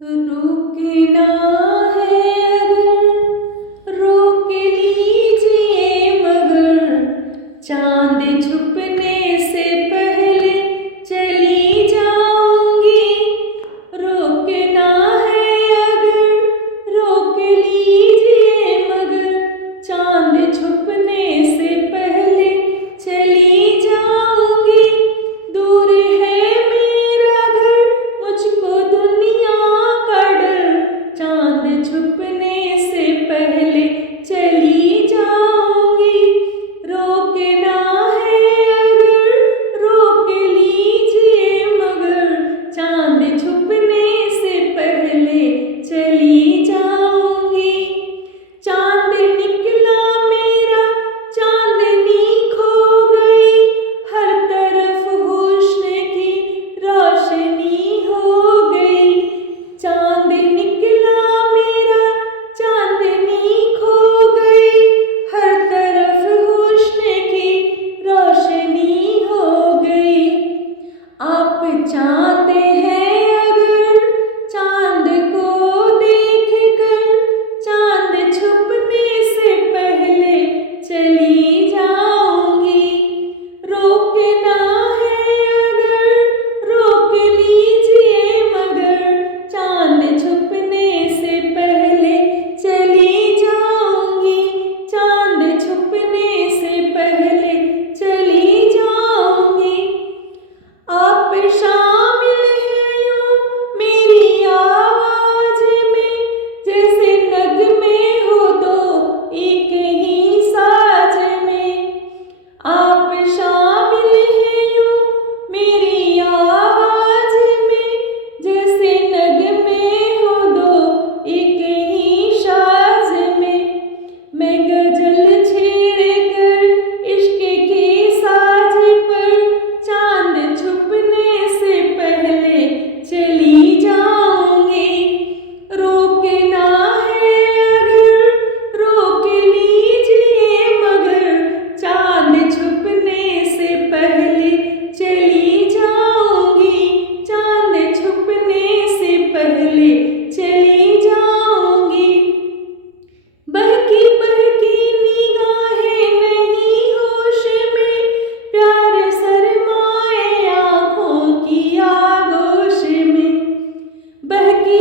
रुकना है अगर रोक लीजिए मगर चांद छुपने से पहले चली जाऊंगी। रोकना है अगर रोक लीजिए मगर चांद छुपने से पहले चली जाऊंगी। दूर है मेरा घर मुझको दुनिया का डर चांद छुपने से पहले चली जाऊंगी। रोकना है अगर रोक लीजिए मगर चांद छुपने से पहले चली जाऊंगी। चांद निकला मेरा चांदनी खो गई हर तरफ हुस्न की रोशनी हो गई। चांद निकला मेरा चांदनी खो गई हर तरफ हुस्न की रोशनी हो गई। आप चाहते हैं अगर चांद को देख कर चांद छुपने से पहले चली जाऊंगी। रोकना है अगर रोक लीजिए मगर चांद छुपने से पहले चली जाऊंगी। चांद छुपने से पहले चली जाऊंगी। आप शामिल हैं यूं मेरी आवाज में जैसे नगमे हो दो एक ही साज में। आप शामिल हैं यूं मेरी आवाज में जैसे नगमे हो दो एक ही साज में। मैं गजल छेड़ कर इश्क के साज पर चांद छुपने से पहले चली जाऊंगी। रोकना है अगर रोक लीजिए मगर चांद छुपने से पहले चली जाऊंगी। चांद छुपने से पहले चली जाऊंगी। बहकी बहकी निगाहें नहीं होश में प्यार सरमाए आँखों की आगोश में। बहकी